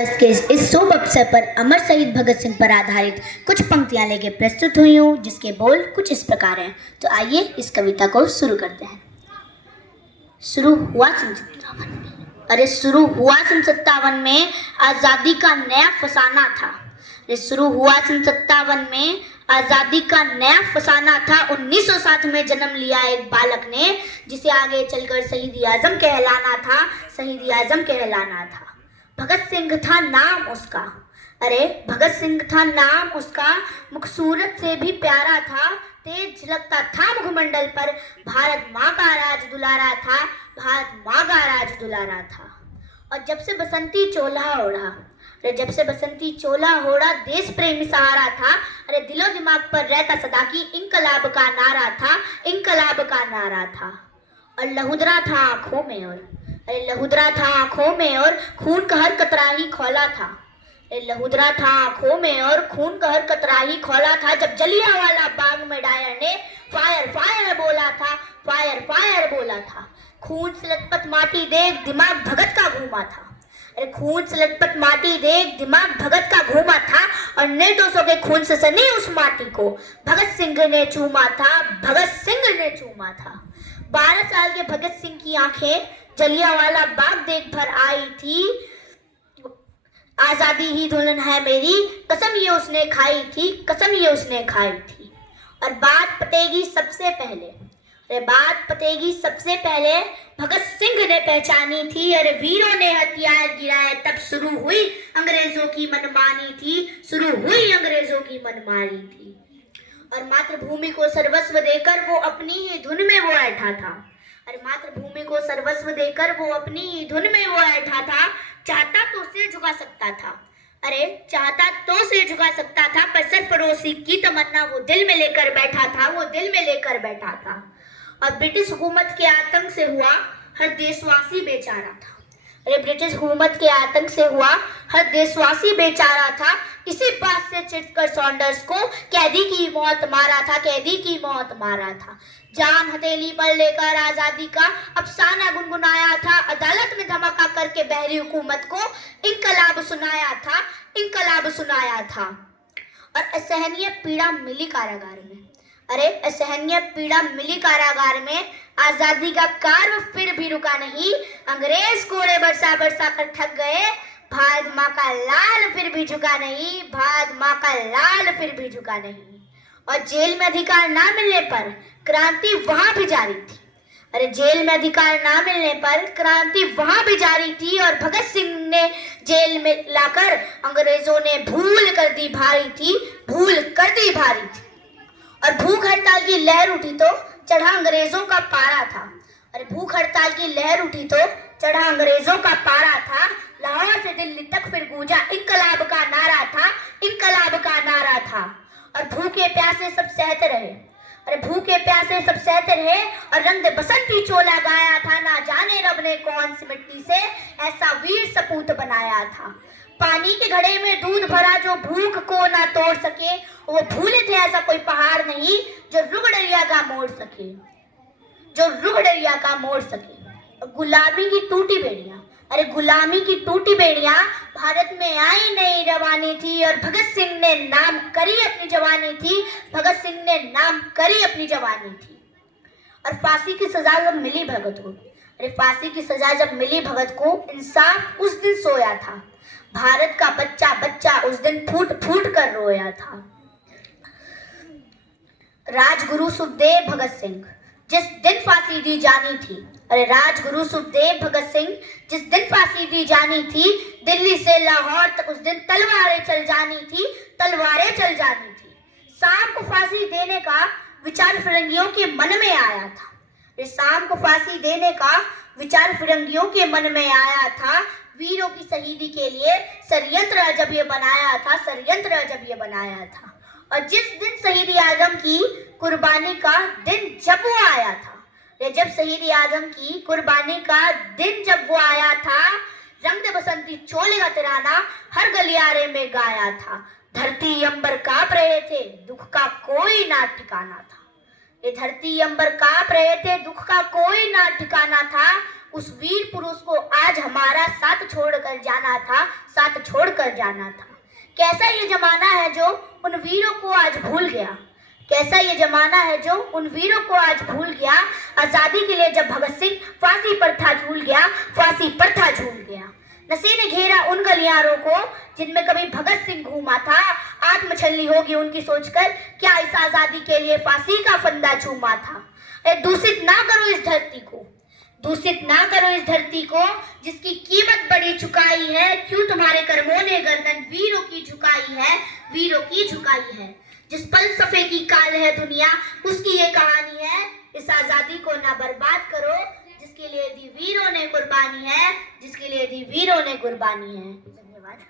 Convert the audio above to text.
अगस्त के इस शुभ अवसर पर अमर शहीद भगत सिंह पर आधारित कुछ पंक्तियां लेके प्रस्तुत हुई हूँ, जिसके बोल कुछ इस प्रकार हैं। तो आइए इस कविता को शुरू करते हैं। शुरू हुआ सन 57 में आज़ादी का नया फसाना था। शुरू हुआ सन 57 में आज़ादी का नया फसाना था। 1907 में जन्म लिया एक बालक ने, जिसे आगे चलकर शहीद-ए-आज़म कहलाना था, शहीद-ए-आज़म कहलाना था। भगत सिंह था नाम उसका, अरे भगत सिंह था नाम उसका, मुख सूरत से भी प्यारा था, तेज झलकता था मुखमंडल पर, भारत माँ का राज दुलारा था, भारत माँ का राज दुलारा था। और जब से बसंती चोला ओढ़ा, अरे जब से बसंती चोला ओढ़ा, देश प्रेमी सहारा था, अरे दिलो दिमाग पर रहता सदा की इंकलाब का नारा था, इंकलाब का नारा था। और लहुदरा था आंखों में, और अरे लहुदरा था आंखों में और खून का हर कतरा ही खौला था। अरे लहुदरा था आंखों में और खून का हर कतरा ही खौला था। जब जलियांवाला बाग में डायर ने फायर फायर बोला था, फायर फायर बोला था। खून से लथपथ माटी देख दिमाग भगत का घूमा था, अरे खून से लथपथ माटी देख दिमाग भगत का घूमा था। और निर्दोषों के खून से सनी उस माटी को भगत सिंह ने चूमा था, भगत सिंह ने चूमा था। 12 साल के भगत सिंह की आंखें जलियांवाला बाग देख भर आई थी। आजादी ही दुल्हन है मेरी, कसम ये उसने खाई थी, कसम ये उसने खाई थी। और बात पतेगी सबसे पहले, अरे बात पतेगी सबसे पहले भगत सिंह ने पहचानी थी। अरे वीरों ने हथियार गिराए तब शुरू हुई अंग्रेजों की मनमानी थी, शुरू हुई अंग्रेजों की मनमानी थी। और मातृभूमि को सर्वस्व देकर वो अपनी ही धुन में वो ऐठा था, अरे मातृभूमि को सर्वस्व देकर वो अपनी ही धुन में वो ऐठा था। चाहता तो सिर झुका सकता था, अरे चाहता तो सिर झुका सकता था, पर सरफरोशी की तमन्ना वो दिल में लेकर बैठा था, वो दिल में लेकर बैठा था। और ब्रिटिश हुकूमत के आतंक से हुआ हर देशवासी बेचारा था, अरे ब्रिटिश हुकूमत के आतंक से हुआ हर देशवासी बेचारा था। इसी बात से चिढ़कर सॉन्डर्स को कैदी की मौत मारा था, कैदी की मौत मारा था। जान हथेली पर लेकर आजादी का अफसाना गुनगुनाया था, अदालत में धमाका करके बहरी हुकूमत को इंकलाब सुनाया था, इंकलाब सुनाया था। और असहनीय पीड़ा मिली कारागार में, अरे असहनीय पीड़ा मिली कारागार में। आजादी का कार्य फिर भी रुका नहीं, अंग्रेज कोड़े बरसा बरसा कर थक गए, भारत माँ का लाल फिर भी झुका नहीं, भारत माँ का लाल फिर भी झुका नहीं। और जेल में अधिकार ना मिलने पर क्रांति वहां भी जारी थी, अरे जेल में अधिकार ना मिलने पर क्रांति वहां भी जारी थी। और भगत सिंह ने जेल में लाकर अंग्रेजों ने भूल कर दी भारी थी, भूल कर दी भारी थी। और भूख हड़ताल की लहर उठी तो चढ़ा अंग्रेजों का पारा था, अरे भूख हड़ताल की लहर उठी तो चढ़ा अंग्रेजों का पारा था। लाहौर से दिल्ली तक फिर गूंजा इंकलाब का नारा था, इंकलाब का नारा था। और भूखे प्यासे सब सहते रहे, अरे भूखे प्यासे सब सहते रहे। और रंग बसंती चोला गाया था, ना जाने रब ने कौन सी मिट्टी से ऐसा वीर सपूत बनाया था। पानी के घड़े में दूध भरा जो भूख को ना तोड़ सके, वो भूले थे ऐसा कोई पहाड़ नहीं जो रुग डरिया का मोड़ सके, जो रुग डरिया का मोड़ सके। गुलामी की टूटी बेड़ियां, अरे गुलामी की टूटी बेड़ियां भारत में आई नई रवानी थी। और भगत सिंह ने नाम करी अपनी जवानी थी, भगत सिंह ने नाम करी अपनी जवानी थी। और फांसी की सजा जब मिली भगत को, अरे फांसी की सजा जब मिली भगत को, इंसाफ उस दिन सोया था, भारत का बच्चा बच्चा उस दिन फूट फूट कर रोया था। राजगुरु सुखदेव भगत सिंह जिस दिन फांसी दी जानी थी, अरे राजगुरु सुखदेव भगत सिंह जिस दिन फांसी दी जानी थी, दिल्ली से लाहौर तक उस दिन तलवारें चल जानी थी, तलवारें चल जानी थी। शाम को फांसी देने का विचार फिरंगियों के मन में आया था, अरे शाम को फांसी देने का विचार फिरंगियों के मन में आया था। वीरों की शहीदी के लिए षड्यंत्र जब ये बनाया था, षड्यंत्र जब ये बनाया था। और जिस दिन शहीद-ए-आज़म की कुर्बानी का दिन जब वो आया था, जब शहीद-ए-आज़म की कुर्बानी का दिन जब वो आया था, रंग दे बसंती चोले का तिराना हर गलियारे में गाया था। धरती अंबर कांप रहे थे, दुख का कोई ना ठिकाना था, ये धरती अंबर कांप रहे थे, दुख का कोई ना ठिकाना था। उस वीर पुरुष को आज हमारा साथ छोड़कर जाना था, साथ छोड़कर जाना था। कैसा ये जमाना है जो उन वीरों को आज भूल गया, कैसा ये जमाना है जो उन वीरों को आज भूल गया। आजादी के लिए जब भगत सिंह फांसी पर था झूल गया, फांसी पर था झूल गया। नशे ने घेरा उन गलियारों को जिनमें कभी भगत सिंह घूमा था। आत्मछलनी होगी उनकी सोचकर, क्या इस आजादी के लिए फांसी का फंदा चूमा था। दूषित ना करो इस धरती को, दूषित ना करो इस धरती को, जिसकी कीमत बड़ी चुकाई है। क्यों तुम्हारे कर्मों ने गर्दन वीरों की झुकाई है, वीरों की झुकाई है। जिस फलसफे की काल है दुनिया, उसकी ये कहानी है। इस आजादी को ना बर्बाद करो, जिसके लिए दी वीरों ने कुर्बानी है, जिसके लिए दी वीरों ने कुर्बानी है। धन्यवाद।